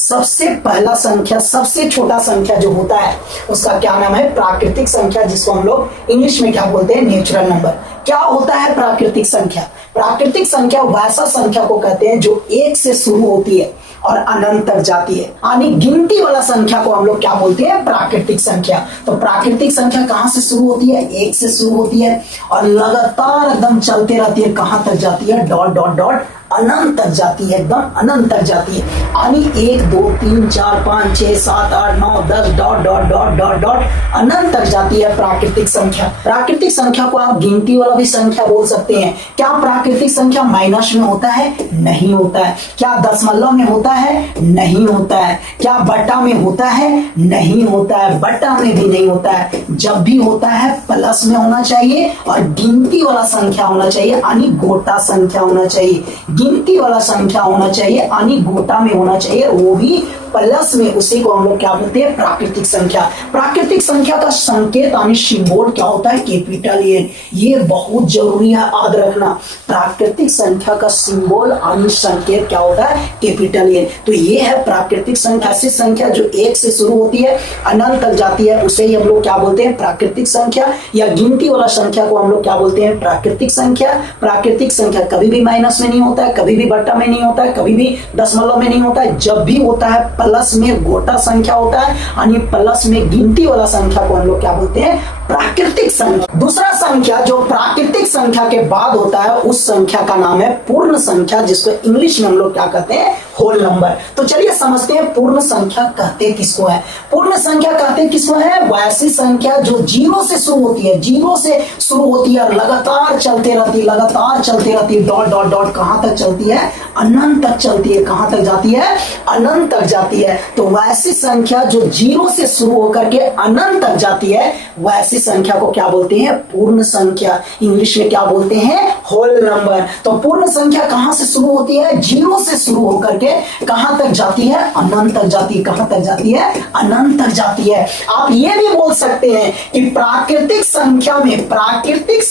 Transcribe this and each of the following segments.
सबसे पहला संख्या, सबसे छोटा संख्या जो होता है उसका क्या नाम है? प्राकृतिक संख्या, जिसको हम लोग इंग्लिश में क्या बोलते हैं? Natural number. क्या होता है प्राकृतिक संख्या? प्राकृतिक संख्या वैसा संख्या को कहते हैं जो एक से शुरू होती है और अनंत तक जाती है, यानी गिनती वाला संख्या को हम लोग क्या बोलते हैं? प्राकृतिक संख्या। तो प्राकृतिक संख्या कहां से शुरू होती है? एक से शुरू होती है और लगातार एकदम चलते रहती है। कहां तक जाती है? डॉट डॉट डॉट अनंत तक जाती है, एकदम अनंत तक जाती है। यानी 1 2 3 4 5 6 7 8 9 10 dot dot dot dot dot अनंत तक जाती है प्राकृतिक संख्या। प्राकृतिक संख्या को आप गिनती वाला भी संख्या बोल सकते हैं। क्या प्राकृतिक संख्या माइनस में होता है? नहीं होता है। क्या दशमलव में होता है? नहीं होता है। क्या बटा में होता है? नहीं होता है। बटा में भी नहीं होता है। जब भी होता है प्लस में होना चाहिए और गिनती वाला संख्या होना चाहिए, यानी गोटा संख्या होना चाहिए। गिनती वाला संख्या होना चाहिए यानी गोटा में होना चाहिए, वो भी प्लस में। उसी को हम लोग क्या बोलते हैं? प्राकृतिक संख्या। प्राकृतिक संख्या का संकेत यानी सिंबल क्या होता है? Capital n. ये बहुत जरूरी है, याद रखना। प्राकृतिक संख्या का सिंबल यानी संकेत क्या होता है? Capital n. तो ये है प्राकृतिक संख्या। ऐसी संख्या जो एक से शुरू होती है अनंत तक जाती है, उसे ही हम लोग क्या बोलते हैं? प्राकृतिक संख्या। या गिनती वाला संख्या को हम लोग क्या बोलते हैं? प्राकृतिक संख्या। प्राकृतिक संख्या कभी भी माइनस में नहीं होता है, कभी भी बट्टा में नहीं होता है, कभी भी दशमलव में नहीं होता है। जब भी होता है प्लस में गोटा संख्या होता है, यानी प्लस में गिनती वाला संख्या को हम लोग क्या बोलते हैं? प्राकृतिक संख्या। दूसरा संख्या जो प्राकृतिक संख्या के बाद होता है, उस संख्या का नाम है पूर्ण संख्या, जिसको इंग्लिश में हम लोग क्या कहते हैं? Whole number. तो चलिए समझते हैं पूर्ण संख्या कहते किसको है। पूर्ण संख्या कहते किसको है? वैसी संख्या जो जीरो से शुरू होती है, जीरो से शुरू होती है और लगातार चलते रहती है, लगातार चलती रहती है। डॉट डॉट डॉट कहां तक चलती है? अनंत तक चलती है। कहां तक जाती है? अनंत तक जाती है। तो वैसी संख्या जो जीरो से शुरू होकर के अनंत तक जाती है, वैसी संख्या को क्या बोलते हैं? पूर्ण संख्या। इंग्लिश में क्या बोलते हैं? Whole number. तो पूर्ण संख्या कहां से शुरू होती है? जीरो से शुरू होकर के कहां तक जाती है? अनंत तक जाती है। कहां तक जाती है? अनंत तक जाती है। आप ये भी बोल सकते हैं कि प्राकृतिक संख्या में, प्राकृतिक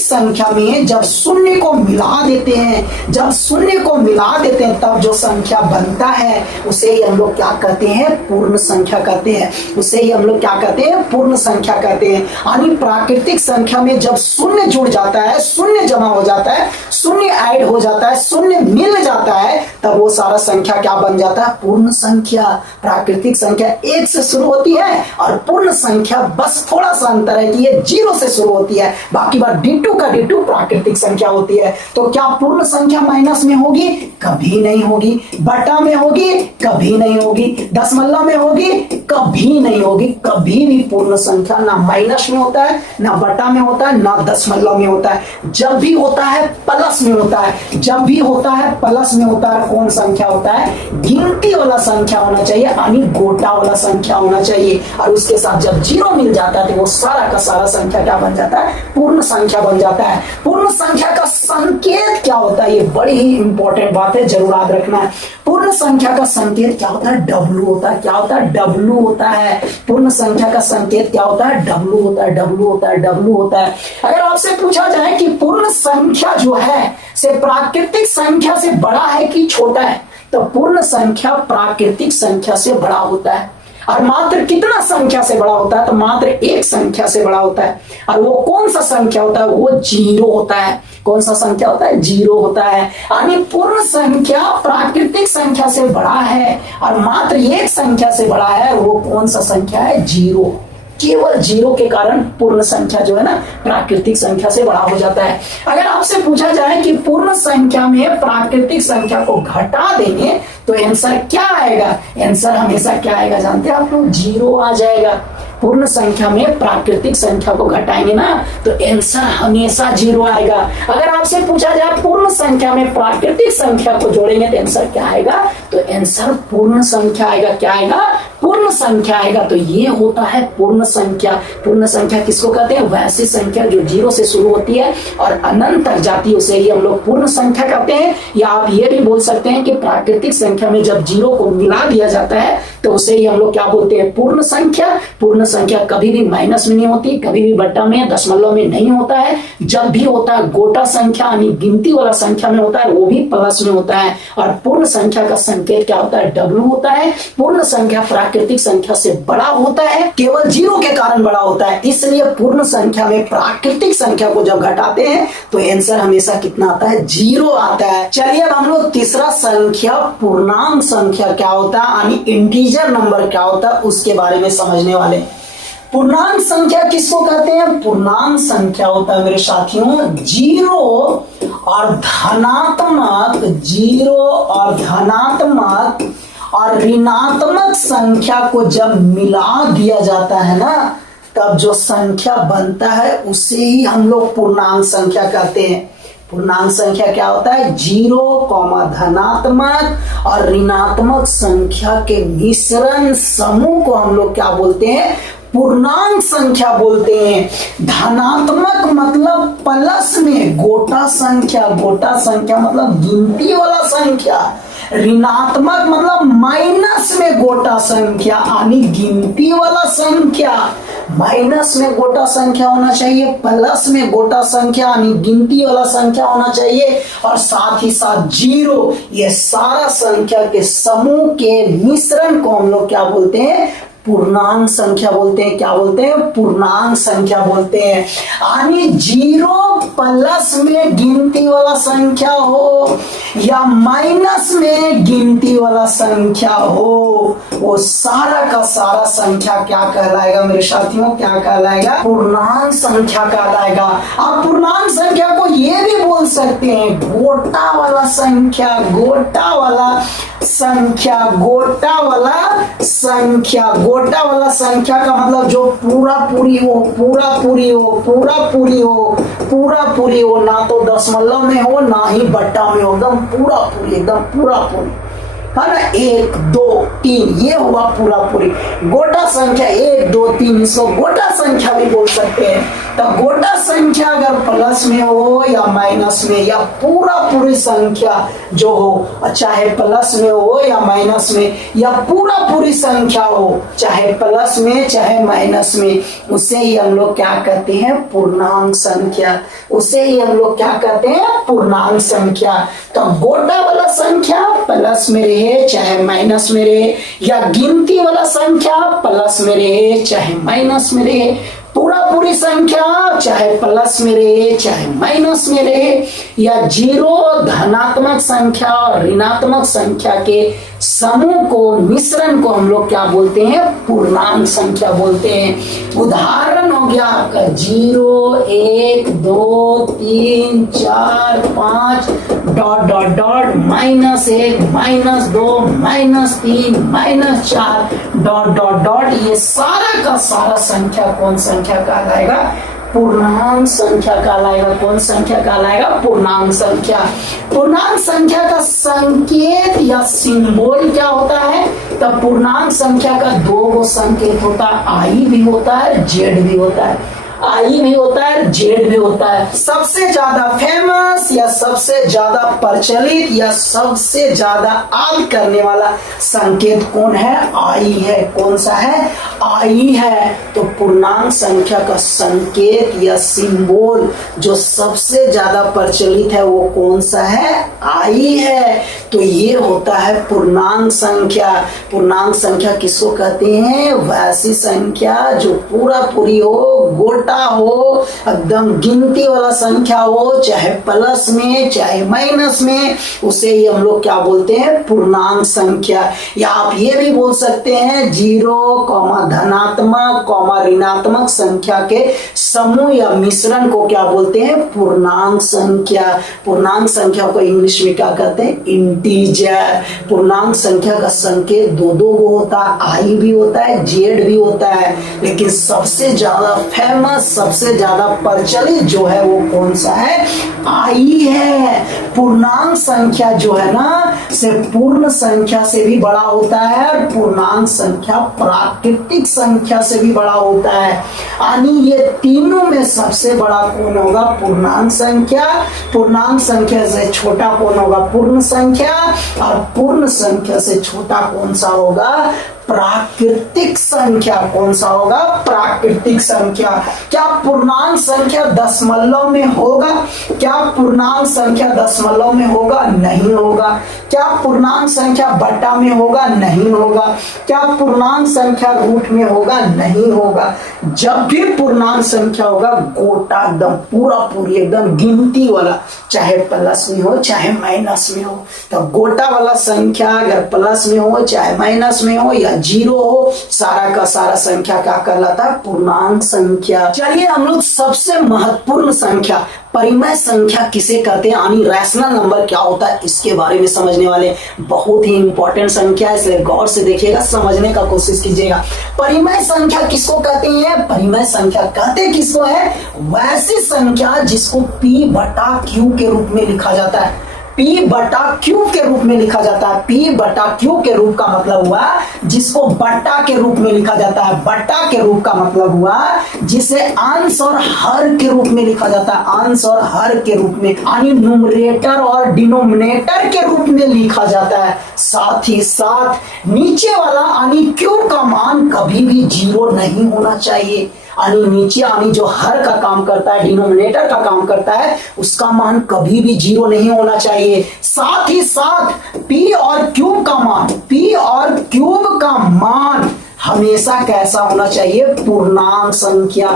संख्या में जब शून्य को मिला देते हैं, जब शून्य को मिला देते हैं तब जो संख्या बनता है उसे ही हम लोग क्या कहते हैं? पूर्ण संख्या कहते हैं। उसे ही हम लोग क्या कहते हैं? पूर्ण संख्या कहते हैं। यानी प्राकृतिक संख्या में जब शून्य जुड़ जाता है, शून्य जमा हो जाता है, शून्य ऐड हो जाता है, शून्य मिल जाता है, तब वो सारा संख्या क्या बन जाता है? पूर्ण संख्या। प्राकृतिक संख्या एक से शुरू होती है और पूर्ण संख्या बस थोड़ा सा अंतर है कि ये जीरो से शुरू होती है, बाकी बात D2 का D2 प्राकृतिक संख्या होती है। तो क्या पूर्ण संख्या माइनस में होगी? कभी नहीं होगी। बटा में होगी? कभी नहीं होगी। दशमलव में होगी? कभी नहीं होगी। कभी भी पूर्ण संख्या ना माइनस में होता है, ना बटा में होता है, ना दशमलव में होता है। जब भी होता है प्लस में होता है। जब भी होता है प्लस में होता है। कौन संख्या होता है? गिनती वाला संख्या होना चाहिए, यानी गोटा वाला संख्या होना चाहिए। और उसके साथ जब जीरो मिल जाता है तो वो सारा का सारा संख्या क्या बन जाता है? पूर्ण संख्या बन जाता है। पूर्ण संख्या का संकेत क्या होता है? ये बड़ी ही इंपॉर्टेंट बात है, जरूर याद रखना है। पूर्ण संख्या का संकेत क्या होता है? W होता है। क्या होता है? W होता है। पूर्ण संख्या का संकेत क्या होता है? W होता है। W होता है। W होता है। अगर आपसे पूछा जाए कि पूर्ण संख्या जो है से प्राकृतिक संख्या से बड़ा है कि छोटा है, तो पूर्ण संख्या प्राकृतिक संख्या से बड़ा होता है। और मात्र कितना संख्या से बड़ा होता है? तो मात्र एक संख्या से बड़ा होता है। और वो कौन सा संख्या होता है? वो जीरो होता है। कौन सा संख्या होता है? जीरो होता है। यानी पूर्ण संख्या प्राकृतिक संख्या से बड़ा है और मात्र एक संख्या से बड़ा है। वो कौन सा संख्या है? जीरो। केवल जीरो के कारण पूर्ण संख्या जो है ना प्राकृतिक संख्या से बड़ा हो जाता है। अगर आपसे पूछा जाए कि पूर्ण संख्या में प्राकृतिक संख्या को घटा देंगे तो आंसर क्या आएगा? आंसर हमेशा क्या आएगा जानते हैं आप लोग? जीरो आ जाएगा। पूर्ण संख्या में प्राकृतिक संख्या को घटाएंगे ना तो आंसर हमेशा जीरो आएगा। अगर आपसे पूछा जाए पूर्ण संख्या में प्राकृतिक संख्या को जोड़ेंगे तो आंसर क्या आएगा? तो आंसर पूर्ण संख्या आएगा। क्या आएगा? पूर्ण संख्या आएगा तो ये होता है पूर्ण संख्या। पूर्ण संख्या किसको कहते हैं? वैसी संख्या जो 0 से शुरू होती है और अनंत तक जाती है, उसे ही हम लोग पूर्ण संख्या कहते हैं। या आप ये भी बोल सकते हैं कि प्राकृतिक संख्या में जब 0 को मिला दिया जाता है तो उसे ही हम लोग क्या बोलते हैं? पूर्ण संख्या। पूर्ण संख्या कभी भी माइनस में नहीं होती, कभी भी बट्टा में, दशमलव में नहीं होता है। जब भी होता है गोटा संख्या यानी गिनती वाला संख्या में होता है, वो भी प्लस में होता है। और पूर्ण संख्या का संकेत क्या होता है? डब्ल्यू होता है। पूर्ण संख्या प्राकृतिक संख्या से बड़ा होता है, केवल 0 के कारण बड़ा होता है। इसलिए पूर्ण संख्या में प्राकृतिक संख्या को जब घटाते हैं तो आंसर हमेशा कितना आता है? 0 आता है। चलिए अब हम लोग तीसरा संख्या पूर्णांक संख्या क्या होता है यानी इंटीजर नंबर क्या होता है उसके बारे में समझने वाले। पूर्णांक संख्या किसको कहते हैं? पूर्णांक संख्या होता है मेरे साथियों 0 और धनात्मक, 0 और धनात्मक और ऋणात्मक संख्या को जब मिला दिया जाता है ना, तब जो संख्या बनता है उसे ही हम लोग पूर्णांक संख्या कहते हैं। पूर्णांक संख्या क्या होता है? 0, धनात्मक और ऋणात्मक संख्या के मिश्रण समूह को हम लोग क्या बोलते हैं? पूर्णांक संख्या बोलते हैं। धनात्मक मतलब प्लस में गोटा संख्या, गोटा संख्या मतलब गिनती वाला संख्या। ऋणात्मक मतलब माइनस में गोटा संख्या यानी गिनती वाला संख्या। माइनस में गोटा संख्या होना चाहिए, प्लस में गोटा संख्या यानी गिनती वाला संख्या होना चाहिए, और साथ ही साथ 0। ये सारा संख्या के समूह के मिश्रण को हम लोग क्या बोलते हैं? पूर्णांक संख्या बोलते हैं। क्या बोलते हैं? पूर्णांक संख्या बोलते हैं। यानी 0 प्लस में गिनती वाला संख्या हो या माइनस में गिनती वाला संख्या हो, वो सारा का सारा संख्या क्या कहलाएगा मेरे साथियों? क्या कहलाएगा? पूर्णांक संख्या कहलाएगा। आप पूर्णांक संख्या को ये भी बोल सकते हैं गोटा वाला संख्या, गोटा वाला संख्या, गोटा वाला संख्या। गोटा वाला संख्या का मतलब जो पूरा पूरी हो, पूरा पूरी हो, पूरा पूरी हो, पूरा पूरी हो, ना तो दशमलव में हो ना ही बट्टा में हो, एकदम पूरा पूरी, एकदम पूरा पूरी है ना। 1 2 3 ये हुआ पूरा पूरी गोटा संख्या। 1 2 3 इसको गोटा संख्या भी बोल सकते हैं। तो गोटा संख्या अगर प्लस में हो या माइनस में या पूरा पूरी संख्या जो हो, चाहे प्लस में हो या माइनस में, या पूरा पूरी संख्या हो चाहे प्लस में चाहे माइनस में, उसे ही हम लोग क्या कहते हैं? पूर्णांक संख्या। उसे ही हम लोग क्या कहते हैं? पूर्णांक संख्या। तो गोटा वाला संख्या प्लस में रहे चाहे माइनस में रहे, या गिनती वाला संख्या प्लस में रहे चाहे माइनस में रहे, पूरा पूरी संख्या चाहे प्लस में रहे चाहे माइनस में रहे, या 0 धनात्मक संख्या और ऋणात्मक संख्या के समूह को, मिश्रण को हम लोग क्या बोलते हैं? पूर्णांक संख्या बोलते हैं। उदाहरण हो गया आपका 0 1 2 3 4 5 dot dot dot -1 -2 -3 -4 dot dot dot. ये सारा का सारा संख्या कौन संख्या कहलाएगा? पूर्णांक संख्या कहलाएगा। कौन संख्या कहलाएगा? पूर्णांक संख्या। पूर्णांक संख्या का संकेत या सिंबल क्या होता है? तब पूर्णांक संख्या का 2 संकेत होता है, आई भी होता है, जेड भी होता है। आई भी होता है, जेड भी होता है। सबसे ज्यादा फेमस या सबसे ज्यादा प्रचलित या सबसे ज्यादा याद करने वाला संकेत कौन है? आई है। कौन सा है? आई है। तो पूर्णांक संख्या का संकेत या सिंबल जो सबसे ज्यादा प्रचलित है वो कौन सा है? आई है। तो ये होता है पूर्णांक संख्या। पूर्णांक संख्या किसको कहते हैं? वैसी संख्या जो पूरा पूरी हो, गोटा हो, एकदम गिनती वाला संख्या हो, चाहे प्लस में चाहे माइनस में, उसे ही हम लोग क्या बोलते हैं? पूर्णांक संख्या। या आप ये भी बोल सकते हैं 0, धनात्मक, ऋणात्मक संख्या के समूह या मिश्रण को क्या बोलते हैं? पूर्णांक संख्या। पूर्णांक संख्या को इंग्लिश में क्या कहते हैं? इंटीजर। पूर्णांक संख्या का संकेत 2 होता है, आई भी होता है, जेड भी होता है, लेकिन सबसे ज्यादा फेमस सबसे ज्यादा प्रचलित जो है वो कौन सा है, आई है। पूर्णांक संख्या जो है ना से पूर्ण संख्या से भी बड़ा होता है और पूर्णांक संख्या प्राकृतिक संख्या से भी बड़ा होता है। यानी ये तीनों में सबसे बड़ा कौन होगा, पूर्णांक संख्या। पूर्णांक संख्या से छोटा कौन होगा, पूर्ण संख्या। और पूर्ण संख्या से छोटा कौन सा होगा, प्राकृतिक संख्या। कौन सा होगा, प्राकृतिक संख्या। क्या पूर्णांक संख्या दशमलव में होगा, क्या पूर्णांक संख्या दशमलव में होगा, नहीं होगा। क्या पूर्णांक संख्या बटा में होगा, नहीं होगा। क्या पूर्णांक संख्या रूट में होगा, नहीं होगा। जब भी पूर्णांक संख्या होगा गोटा एकदम पूरा पूरी एकदम गिनती वाला, चाहे प्लस में हो चाहे माइनस में हो, तो गोटा वाला संख्या अगर प्लस में हो चाहे माइनस में हो या जीरो हो, सारा का सारा संख्या क्या कहलाता है, पूर्णांक संख्या। चलिए हम लोग सबसे महत्वपूर्ण संख्या परिमेय संख्या किसे कहते हैं, यानी रैशनल नंबर क्या होता है, इसके बारे में समझने वाले। बहुत ही इंपॉर्टेंट संख्या है, इसलिए गौर से देखिएगा, समझने का कोशिश कीजिएगा। परिमेय संख्या किसको कहते हैं, परिमेय संख्या कहते किसको है, वैसी संख्या जिसको P बटा Q के रूप में लिखा जाता है। P बटा Q के रूप में लिखा जाता है। P बटा Q के रूप का मतलब हुआ जिसको बटा के रूप में लिखा जाता है। बटा के रूप का मतलब हुआ जिसे अंश और हर के रूप में लिखा जाता है। अंश और हर के रूप में, यानी न्यूमरेटर और डिनोमिनेटर के रूप में लिखा जाता है। साथ ही साथ नीचे वाला यानी Q का मान कभी भी जीरो नहीं होना चाहिए। यानी नीचे यानी जो हर का काम करता है, डिनोमिनेटर का काम करता है, उसका मान कभी भी जीरो नहीं होना चाहिए। साथ ही साथ P और क्यूब का मान, P और क्यूब का मान हमेशा कैसा होना चाहिए, पूर्णांक संख्या।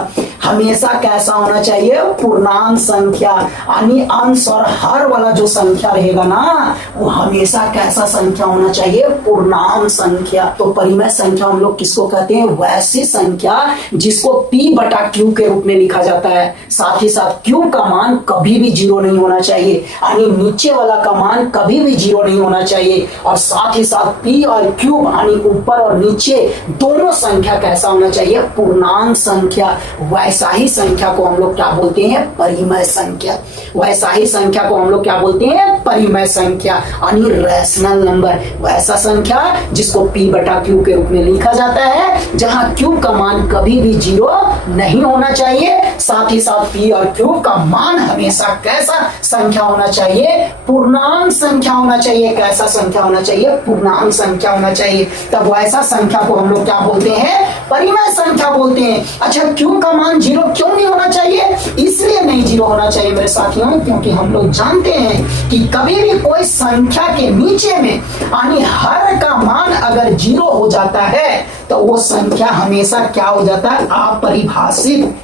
हमेशा कैसा होना चाहिए, पूर्णांक संख्या। यानी अंश और हर वाला जो संख्या रहेगा ना, वो हमेशा कैसा संख्या होना चाहिए, पूर्णांक संख्या। तो परिमेय संख्या हम लोग किसको कहते हैं, वैसी संख्या जिसको P बटा Q के रूप में लिखा जाता है। साथ ही साथ Q का मान कभी भी जीरो नहीं होना चाहिए, यानी नीचे वाला का मान कभी भी जीरो नहीं होना चाहिए। और साथ ही साथ P और Q यानी ऊपर और नीचे दोनों संख्या कैसा होना चाहिए, पूर्णांक संख्या। वैसा ही संख्या को हम लोग क्या बोलते हैं, परिमेय संख्या। वैसा ही संख्या को हम लोग क्या बोलते हैं, परिमेय संख्या, यानी रैशनल नंबर। वैसा संख्या जिसको P बटा Q के रूप में लिखा जाता है, जहां Q का मान कभी भी जीरो नहीं होना चाहिए। साथ ही साथ P और Q का मान हमेशा कैसा संख्या होना चाहिए, पूर्णांक संख्या होना चाहिए। कैसा संख्या होना चाहिए, पूर्णांक संख्या होना चाहिए। तब वैसा संख्या को हम लोग क्या बोलते हैं, परिमेय संख्या बोलते हैं। अच्छा, Q का मान जीरो क्यों नहीं होना चाहिए, इसलिए नहीं जीरो होना चाहिए मेरे साथियों, क्योंकि हम लोग जानते हैं कि कभी भी कोई संख्या के नीचे में यानी हर का मान अगर जीरो हो जाता है तो वो संख्या हमेशा क्या हो जाता है, अपरिभाषित।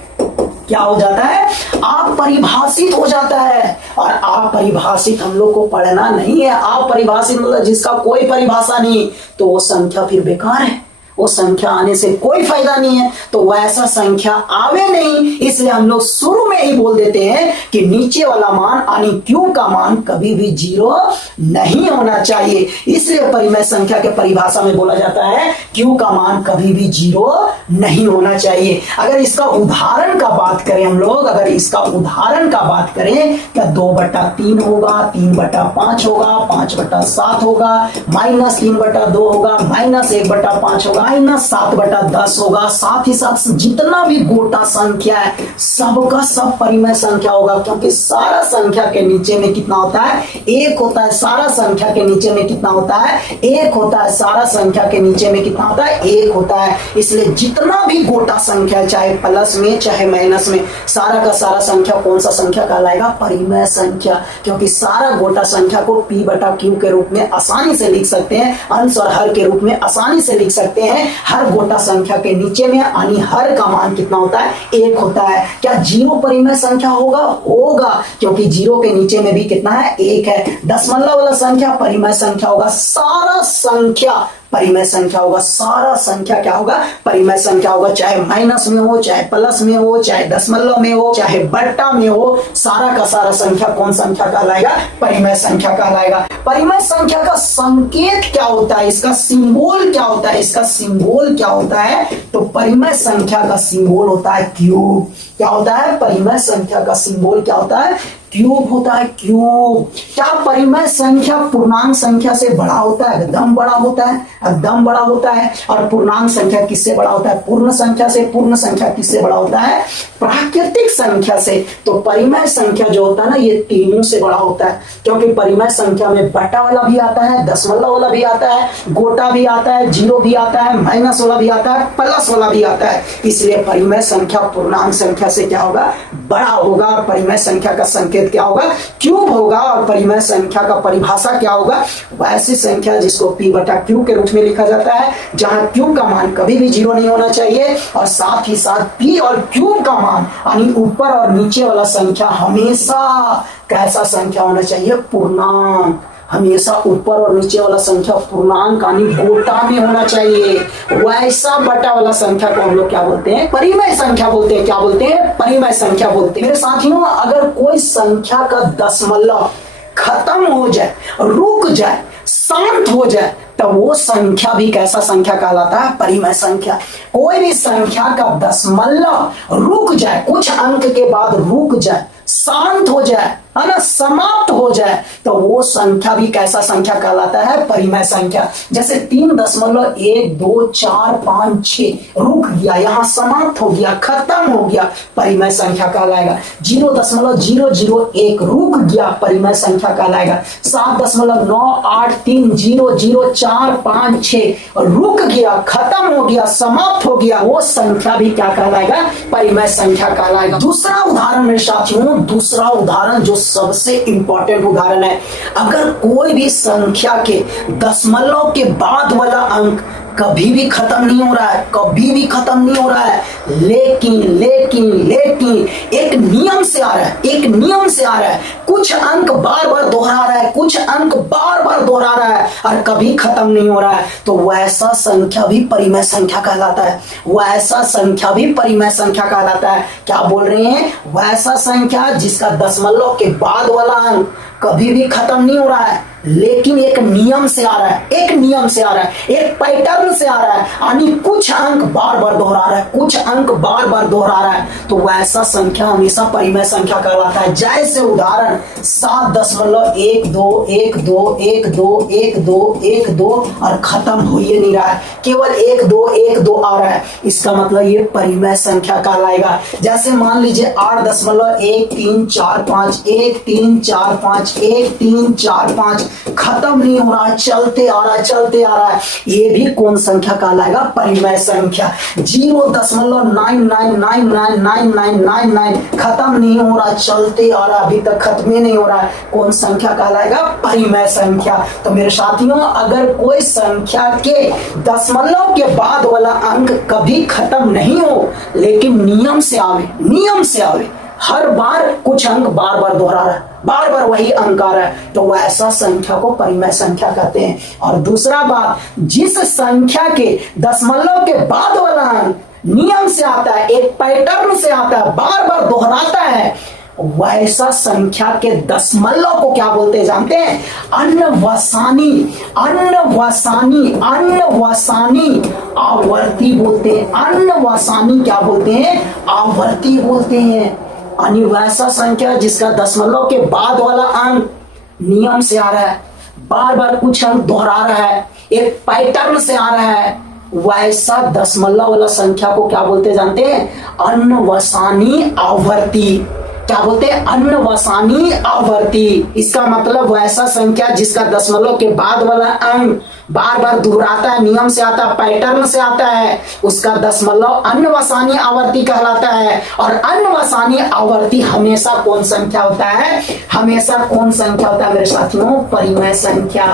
क्या हो जाता है, अपरिभाषित हो जाता है। और अपरिभाषित हम लोग को पढ़ना नहीं है। अपरिभाषित मतलब जिसका कोई परिभाषा नहीं, तो वो संख्या फिर बेकार है, वो संख्या आने से कोई फायदा नहीं है। तो वैसा संख्या आवे नहीं, इसलिए हम लोग शुरू में ही बोल देते हैं कि नीचे वाला मान यानी Q का मान कभी भी जीरो नहीं होना चाहिए। इसलिए परिमेय संख्या के परिभाषा में बोला जाता है Q का मान कभी भी जीरो नहीं होना चाहिए। अगर इसका उदाहरण का बात करें हम लोग, अगर इसका उदाहरण का बात करें, क्या 2/3 होगा, 3/5 होगा, 5/7 होगा, -3/2 होगा, -1/5 होगा, -7/10 होगा। साथ ही साथ जितना भी गोटा संख्या है सबका सब परिमेय संख्या होगा, क्योंकि सारा संख्या के नीचे में कितना होता है, एक होता है। सारा संख्या के नीचे में कितना होता है, एक होता है। सारा संख्या के नीचे में कितना होता है, एक होता है। इसलिए जितना भी गोटा संख्या है, चाहे प्लस में चाहे माइनस में, सारा का सारा संख्या कौन सा संख्या कहलाएगा, परिमेय संख्या। क्योंकि सारा गोटा संख्या को P बटा Q के रूप में आसानी से लिख सकते हैं, अंश और हर के रूप में आसानी से लिख सकते हैं। हर गोटा संख्या के नीचे में यानी हर का मान कितना होता है, एक होता है। क्या जीरो परिमेय संख्या होगा, होगा, क्योंकि जीरो के नीचे में भी कितना है, एक है। दशमलव वाला संख्या परिमेय संख्या होगा। सारा संख्या परिमेय संख्या होगा। सारा संख्या क्या होगा? परिमेय संख्या होगा। चाहे माइनस में हो, चाहे प्लस में हो, चाहे दशमलव में हो, चाहे बट्टा में हो, सारा का सारा संख्या कौन संख्या कहलाएगा? परिमेय संख्या कहलाएगा। परिमेय संख्या का संकेत क्या होता है? इसका सिंबल क्या होता है? इसका सिंबल क्या होता है? तो परिमेय संख्या का सिंबल होता है क्यूब। क्या होता है? परिमेय संख्या का सिंबल क्या होता है? क्यूब होता है, क्यूब। क्या परिमेय संख्या पूर्णांक संख्या से बड़ा होता है? एकदम बड़ा होता है, एकदम बड़ा होता है। और पूर्णांक संख्या किससे बड़ा होता है? पूर्ण संख्या से। पूर्ण संख्या किससे बड़ा होता है? प्राकृतिक संख्या से। तो परिमेय संख्या जो होता है ना, ये तीनों से बड़ा होता है, क्योंकि परिमेय संख्या में बटा वाला भी आता है, दशमलव वाला भी आता है, गोटा भी आता है, जीरो भी आता है, माइनस वाला भी आता है, प्लस वाला भी आता है। इसलिए परिमेय संख्या पूर्णांक संख्या से क्या होगा? बड़ा होगा। परिमेय संख्या का संकेत क्या होगा? क्यूब होगा। और परिमेय संख्या का परिभाषा क्या होगा? वैसी संख्या जिसको p बटा क्यू के रूप में लिखा जाता है, जहां क्यू का मान कभी भी जीरो नहीं होना चाहिए, और साथ ही साथ p और क्यूब का मान यानी ऊपर और नीचे वाला संख्या हमेशा कैसा संख्या होना चाहिए? पूर्णांक। हमेशा ऊपर और नीचे वाला संख्या पूर्णांक यानी गोटा में होना चाहिए। वैसा बटा वाला संख्या को हम लोग क्या बोलते हैं? परिमेय संख्या बोलते हैं। क्या बोलते हैं? परिमेय संख्या बोलते हैं। मेरे साथियों, अगर कोई संख्या का दशमलव खत्म हो जाए, रुक जाए, शांत हो जाए, तब वो संख्या भी कैसा संख्या कहलाता है? परिमेय संख्या। कोई भी संख्या का दशमलव रुक जाए, कुछ अंक के बाद रुक जाए, शांत हो जाए, है ना, समाप्त हो जाए, तो वो संख्या भी कैसा संख्या कहलाता है? परिमेय संख्या। जैसे 3.12456 रुक गया, यहां समाप्त हो गया, खत्म हो गया, परिमेय संख्या कहलाएगा। 0.001 रुक गया, परिमेय संख्या कहलाएगा। 7.983000456 रुक गया, खत्म हो गया, समाप्त हो गया, वो संख्या भी क्या कहलाएगा? परिमेय संख्या कहलाएगा। दूसरा उदाहरण मेरे साथियों, दूसरा उदाहरण जो सबसे इंपॉर्टेंट उदाहरण है, अगर कोई भी संख्या के दशमलव के बाद वाला अंक कभी भी खत्म नहीं हो रहा है, कभी भी खत्म नहीं हो रहा है, लेकिन एक नियम से आ रहा है, एक नियम से आ रहा है, कुछ अंक बार बार दोहरा रहा है, कुछ अंक बार बार दोहरा रहा है और कभी खत्म नहीं हो रहा है, तो वैसा संख्या भी परिमेय संख्या कहलाता है। वैसा संख्या भी परिमेय संख्या कहलाता है। क्या बोल रहे हैं? वैसा संख्या जिसका दशमलव के बाद वाला अंक कभी भी खत्म नहीं हो रहा है, लेकिन एक नियम से आ रहा है, एक नियम से आ रहा है, एक पैटर्न से आ रहा है, यानी कुछ अंक बार बार दोहरा रहा है, कुछ अंक बार बार दोहरा रहा है, तो वैसा संख्या हमेशा परिमेय संख्या कहलाता है। जैसे उदाहरण 7.12121212 और खत्म हो ही नहीं रहा है, केवल 1 2 आ रहा है, इसका मतलब ये परिमेय संख्या कहलाएगा। जैसे मान लीजिए 8.1345 1345 खत्म नहीं हो रहा, चलते आ रहा है, चलते आ रहा है, ये भी कौन संख्या कहलाएगा? परिमेय संख्या। 0.99999999 खत्म नहीं हो रहा, चलते आ रहा, अभी तक खत्म ही नहीं हो रहा है, कौन संख्या कहलाएगा? परिमेय संख्या। तो मेरे साथियों, अगर कोई संख्या के दशमलव के बाद वाला अंक कभी खत्म नहीं हो, लेकिन नियम से आवे, हर बार कुछ अंक बार बार दोहरा रहा है, बार बार वही अंक आ रहा है, तो वैसा संख्या को परिमेय संख्या कहते हैं। और दूसरा बात, जिस संख्या के दशमलव के बाद वाला अंक नियम से आता है, एक पैटर्न से आता है, बार बार दोहराता है, वैसा संख्या के दशमलव को क्या बोलते हैं जानते हैं? अन्वसानी आवर्ती बोलते हैं। अन्वसानी क्या बोलते हैं? आवर्ती बोलते हैं। यानी वैसा संख्या जिसका दशमलव के बाद वाला अंक नियम से आ रहा है, बार बार कुछ अंक दोहरा रहा है, एक पैटर्न से आ रहा है, वैसा दशमलव वाला संख्या को क्या बोलते जानते हैं? अन्वसानी आवर्ती। क्या बोलते हैं? अन्वसानी आवर्ती। इसका मतलब वैसा संख्या जिसका दशमलव के बाद वाला अंक बार बार दोहराता है, नियम से आता है, पैटर्न से आता है, उसका दशमलव अन्वसानी आवर्ती कहलाता है। और अन्वसानी आवर्ती हमेशा कौन संख्या होता है? हमेशा कौन संख्या होता है मेरे साथियों? परिमेय संख्या।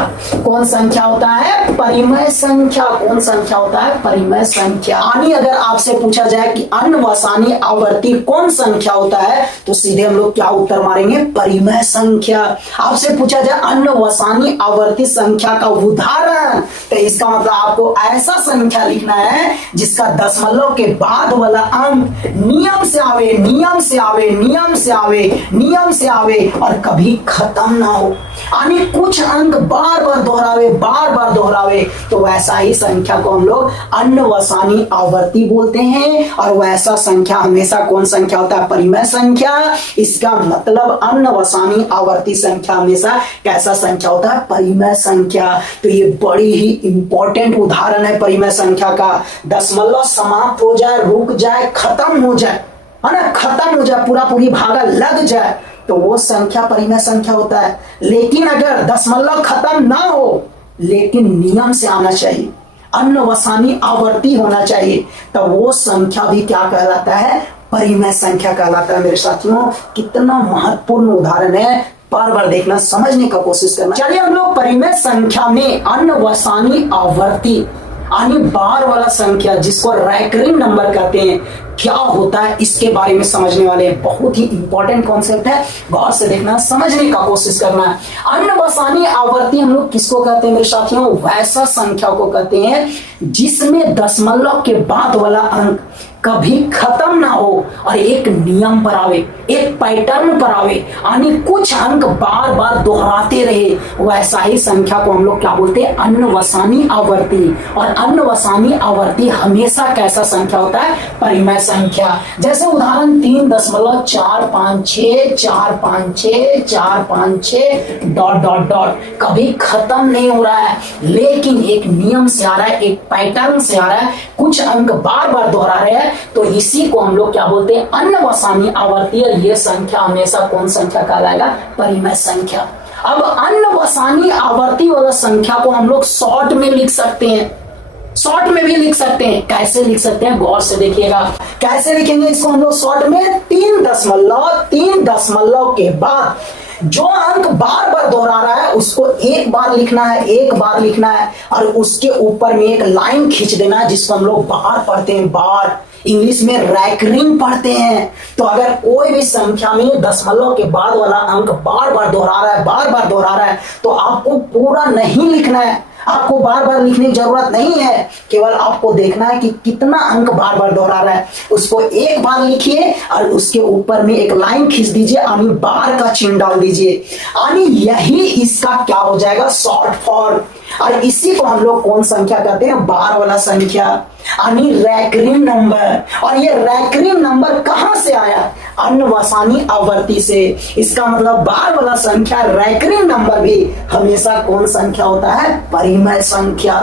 कौन संख्या होता है? परिमेय संख्या। कौन संख्या होता है? परिमेय संख्या। यानी अगर आपसे पूछा जाए कि अन्वसानी आवर्ती कौन संख्या होता है, तो सीधे हम लोग क्या उत्तर मारेंगे? परिमेय संख्या। आपसे पूछा जाए अन्वसानी आवर्ती संख्या का उदाहरण, ना, तो इसका मतलब आपको ऐसा संख्या लिखना है जिसका दशमलव के बाद वाला अंक नियम से आवे, नियम से आवे, नियम से आवे, नियम से आवे और कभी खत्म ना हो, यानी कुछ अंक बार बार दोहरावे, बार बार दोहरावे, तो वैसा ही संख्या को हम लोग अन्वसानी आवर्ती बोलते हैं। और वैसा संख्या हमेशा कौन संख्या होता है? परिमेय संख्या। इसका मतलब अन्वसानी आवर्ती संख्या हमेशा कैसा संख्या होता है? परिमेय संख्या। तो ये बड़ी ही इंपॉर्टेंट उदाहरण है परिमेय संख्या का। दशमलव समाप्त हो जाए, रुक जाए, खत्म हो जाए, है ना, खत्म हो जाए, पूरा पूरी भागा लग जाए, तो वो संख्या परिमेय संख्या होता है। लेकिन अगर दशमलव खत्म ना हो लेकिन नियम से आना चाहिए, अन्वसानी आवर्ती होना चाहिए, तो वो संख्या भी क्या कहलाता है? परिमेय संख्या कहलाता है। मेरे साथियों, कितना महत्वपूर्ण उदाहरण है, बार बार देखना, समझने का कोशिश करना। चलिए हम लोग परिमेय संख्या में अन्वसानी आवर्ती यानी बार वाला संख्या जिसको रैकरिंग नंबर कहते हैं क्या होता है इसके बारे में समझने वाले हैं। बहुत ही इंपॉर्टेंट कॉन्सेप्ट है, गौर से देखना, समझने का कोशिश करना है। अन्वसानी आवर्ती हम लोग किसको कहते हैं मेरे साथियों? वैसा संख्या को कहते हैं जिसमें दशमलव के बाद वाला अंक कभी खत्म ना हो और एक नियम पर आवे, एक पैटर्न पर आवे, यानी कुछ अंक बार बार दोहराते रहे, वैसा ही संख्या को हम लोग क्या बोलते हैं? अन्वसानी आवर्ती। और अन्वसानी आवर्ती हमेशा कैसा संख्या होता है? परिमेय संख्या। जैसे उदाहरण 3.456 456 456 डॉट डॉट डॉट, कभी खत्म नहीं हो रहा है लेकिन एक नियम से आ रहा है, एक पैटर्न से आ रहा है, कुछ अंक बार बार दोहरा रहे हैं, तो इसी को हम लोग क्या बोलते हैं? अन्वसानी आवर्ती। और यह संख्या हमेशा कौन संख्या कहलाएगा? परिमेय संख्या। अब अन्वसानी आवर्ती वाला संख्या को हम लोग शॉर्ट में लिख सकते हैं, शॉर्ट में भी लिख सकते हैं। कैसे लिख सकते हैं? गौर से देखिएगा, कैसे लिखेंगे इसको हम लोग शॉर्ट में? 3 दशमलव के बाद जो अंक बार बार दोहरा रहा है उसको एक बार लिखना है, एक बार लिखना है, और उसके ऊपर में एक लाइन खींच देना है जिसको हम लोग बार पढ़ते हैं, बार, इंग्लिश में रैकरिंग पढ़ते हैं। तो अगर कोई भी संख्या में दशमलव के बाद वाला अंक बार बार दोहरा रहा है, बार बार दोहरा रहा है, तो आपको पूरा नहीं लिखना है, आपको बार बार लिखने की जरूरत नहीं है, केवल आपको देखना है कि कितना अंक बार बार दोहरा रहा है, उसको एक बार लिखिए और उसके ऊपर में एक लाइन खींच दीजिए, यानी बार का चिन्ह डाल दीजिए, यानी यही इसका क्या हो जाएगा? Short form. और इसी को हम लोग कौन संख्या कहते हैं? बार वाला संख्या, यानी रैकरिंग नंबर। और ये रैकरिंग नंबर कहां से आया? अन्वसानी आवर्ती से। इसका मतलब बार वाला संख्या, रैकरिंग नंबर भी हमेशा कौन संख्या होता है? परिमेय संख्या।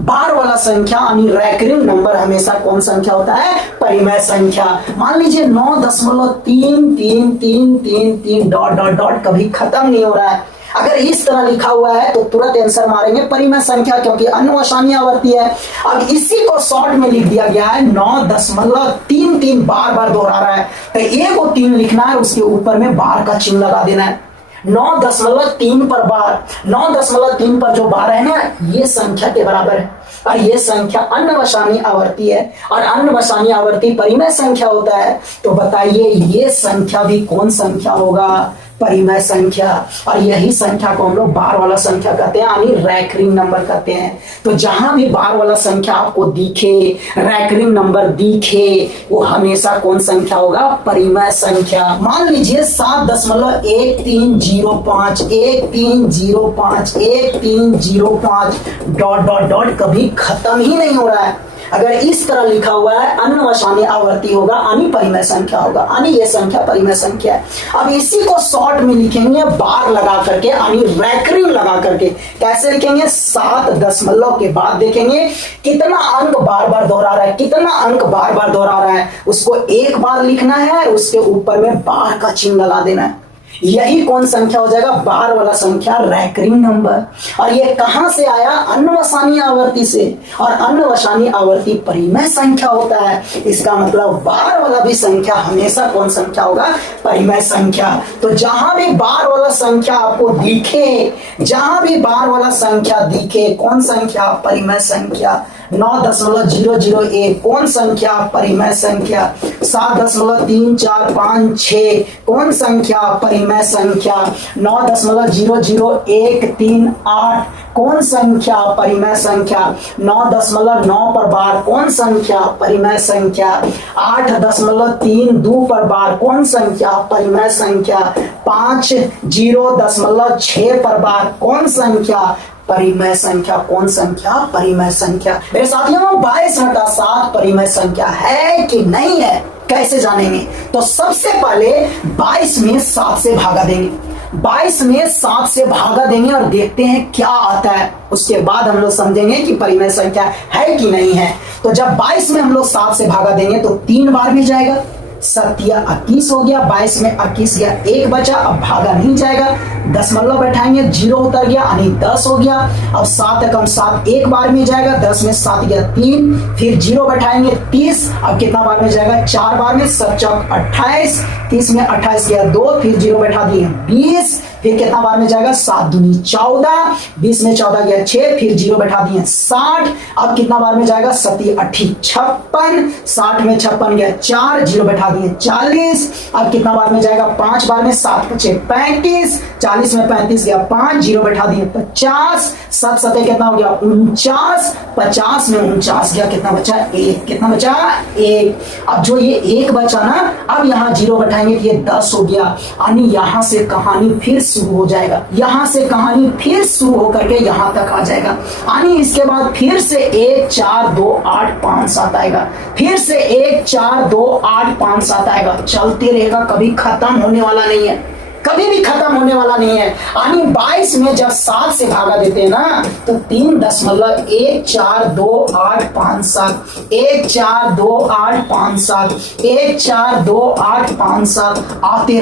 बार वाला संख्या यानी रैकरिंग नंबर हमेशा कौन संख्या होता है? परिमेय संख्या। मान लीजिए 9.3333 डॉट डॉट डॉट, कभी खत्म नहीं हो रहा है। अगर इस तरह लिखा हुआ है तो तुरंत आंसर मारेंगे परिमेय संख्या, क्योंकि अन्वसानी आवर्ती है। अब इसी को शॉर्ट में लिख दिया गया है 9.33 बार बार दोहरा रहा है, तो एक और 3 लिखना है, उसके ऊपर में बार का चिन्ह लगा देना है। 9.3 पर बार, 9.3 पर जो बार है ना, ये संख्या के बराबर है, और ये संख्या अन्वसानी आवर्ती है, और अन्वसानी आवर्ती परिमेय संख्या होता है। तो बताइए ये संख्या भी कौन संख्या होगा? परिमेय संख्या। और यही संख्या को हम लोग बार वाला संख्या कहते हैं, यानी रैकरिंग नंबर कहते हैं। तो जहां भी बार वाला संख्या आपको दिखे, रैकरिंग नंबर दिखे, वो हमेशा कौन संख्या होगा? परिमेय संख्या। मान लीजिए 7.1305 1305 1305 डॉट डॉट डॉट, कभी खत्म ही नहीं हो रहा है। अगर इस तरह लिखा हुआ है अन्वसानी आवर्ती होगा, यानी परिमेय संख्या होगा, यानी ये संख्या परिमेय संख्या है। अब इसी को शॉर्ट में लिखेंगे बार लगा करके, यानी रैकरिंग लगा करके। कैसे लिखेंगे? 7 दशमलव के बाद देखेंगे कितना अंक बार बार दोहरा रहा है, कितना अंक बार बार दोहरा रहा है, उसको एक बार लिखना है, उसके ऊपर में बार का चिन्ह लगा देना है। यही कौन संख्या हो जाएगा? बार वाला संख्या, रैकरिंग नंबर। और ये कहां से आया? अन्वसानी आवर्ती से, और अन्वसानी आवर्ती परिमेय संख्या होता है। इसका मतलब बार वाला भी संख्या हमेशा कौन संख्या होगा? परिमेय संख्या। तो जहां भी बार वाला संख्या आपको दिखे, जहां भी बार वाला संख्या दिखे, कौन संख्या? परिमेय संख्या। 9.001 कौन संख्या? परिमेय संख्या। 7.3456 कौन संख्या? परिमेय संख्या। 9.00138 कौन संख्या परिमेय संख्या, 9.9 पर बार कौन संख्या परिमेय संख्या, 8.32 पर बार कौन संख्या परिमेय संख्या, 50.6 पर बार कौन संख्या परिमेय संख्या, कौन संख्या परिमेय संख्या। मेरे साथियों 22/7 परिमेय संख्या है कि नहीं है, कैसे जानेंगे? तो सबसे पहले 22 में 7 से भागा देंगे, 22 में 7 से भागा देंगे और देखते हैं क्या आता है। उसके बाद हम लोग समझेंगे कि परिमेय संख्या है कि नहीं है। तो जब 22 में हम लोग 7 से भागा देंगे तो 3 बार भी जाएगा, 7×21 हो गया, 22 में 21 गया, 1 बचा, अब भागा नहीं जाएगा, दशमलव बैठाएंगे, 0 उतर गया यानी 10 हो गया। अब 7 कम 7 एक बार में जाएगा, 10 में 7 गया 3, फिर 0 बैठाएंगे 30, अब कितना बार में जाएगा 4 बार में, 7 चौक 28, 30 में 28 गया 2, फिर 0 बैठा दिए 20, फिर कितना बार में जाएगा 7 दूनी 14, 20 में 14 गया 6, फिर 0 बैठा दिए 60, अब कितना बार में जाएगा 7 8 56, 60 में 56 गया 4, 0 बैठा दिए 40, अब कितना बार में जाएगा 5 बार में, 7 5 35, 40 में 35 गया 5, 0 बैठा दिए 50, 7 7 कितना हो गया 49, 50 में 49 गया, कितना बचा 1, कितना बचा 1। अब जो ये 1 बचा ना, अब यहाँ 0 बैठाएंगे कि ये 10 हो गया, यानी यहाँ से कहानी फिर शुरू हो जाएगा, यहाँ से कहानी फिर शुरू होकर के यहाँ तक आ जाएगा, यानी इसके बाद फिर से 1 4 2 8 5 7 आएगा, फिर से 1 4 2 8 5 7 आएगा, चलते रहेगा, कभी खत्म होने वाला नहीं है, कभी भी खत्म होने वाला नहीं है। यानी 22 में जब 7 से भागा देते हैं ना तो 3.142857, 142857, 142857 आते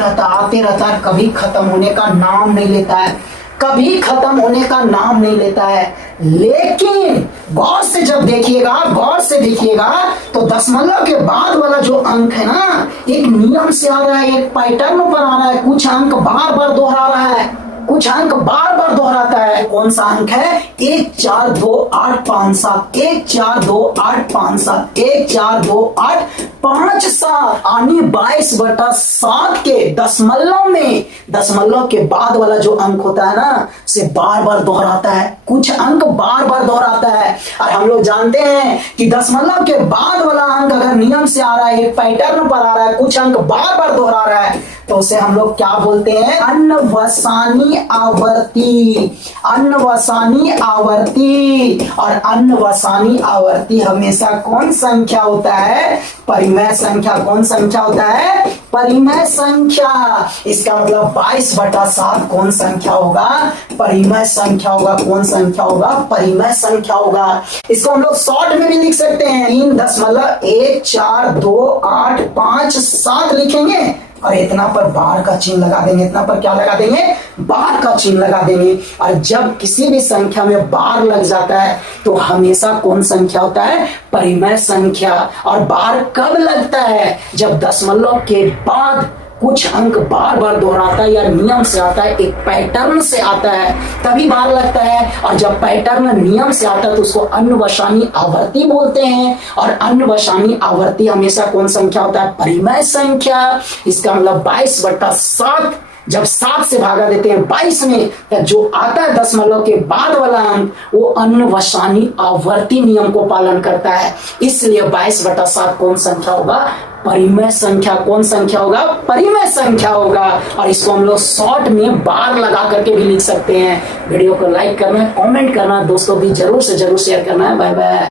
रहता, कभी खत्म होने का नाम नहीं लेता है, कभी खत्म होने का नाम नहीं लेता है। लेकिन गौर से जब देखिएगा, गौर से देखिएगा तो दशमलव के बाद वाला जो अंक है ना, एक नियम से आ रहा है, एक पैटर्न पर आ रहा है, कुछ अंक बार बार दोहरा रहा है, कुछ अंक बार बार दोहराता है। कौन सा अंक है? 142857, 142857, 142857, यानी 22/7 के दशमलव में, दशमलव के बाद वाला जो अंक होता है ना, से बार बार दोहराता है, कुछ अंक बार बार दोहराता है। और हम लोग जानते हैं कि दशमलव के बाद वाला अंक अगर नियम से आ रहा है, एक पैटर्न पर आ रहा है, कुछ अंक बार बार दोहरा रहा है, तो उसे हम लोग क्या बोलते हैं? अन्वसानी आवर्ती, अन्वसानी आवर्ती। और अन्वसानी आवर्ती हमेशा कौन संख्या होता है? परिमेय संख्या। कौन संख्या होता है? परिमेय संख्या। इसका मतलब 22/7 कौन संख्या होगा? परिमेय संख्या होगा। कौन संख्या होगा? परिमेय संख्या होगा। इसको हम लोग शॉर्ट में भी लिख सकते हैं, 3.1428557 लिखेंगे और इतना पर बार का चिन्ह लगा देंगे। इतना पर क्या लगा देंगे? बार का चिन्ह लगा देंगे। और जब किसी भी संख्या में बार लग जाता है तो हमेशा कौन संख्या होता है? परिमेय संख्या। और बार कब लगता है? जब दशमलव के बाद कुछ अंक बार बार दोहराता है या नियम से आता है, एक पैटर्न से आता है, तभी बार लगता है। और जब पैटर्न नियम से आता है तो उसको अन्वसानी आवर्ती बोलते हैं। और अन्वसानी आवर्ती हमेशा कौन संख्या होता है? परिमेय संख्या। इसका मतलब 22/7 जब 7 से भागा देते हैं 22 में, जो आता है दशमलव के बाद वाला अंक, वो अन्वसानी आवर्ती नियम को पालन करता है। इसलिए 22/7 कौन संख्या होगा? परिमेय संख्या। कौन संख्या होगा? परिमेय संख्या होगा। और इसको हम लोग शॉर्ट में बार लगा करके भी लिख सकते हैं। वीडियो को लाइक करना है, कमेंट करना है, दोस्तों भी जरूर से जरूर शेयर करना है। Bye bye.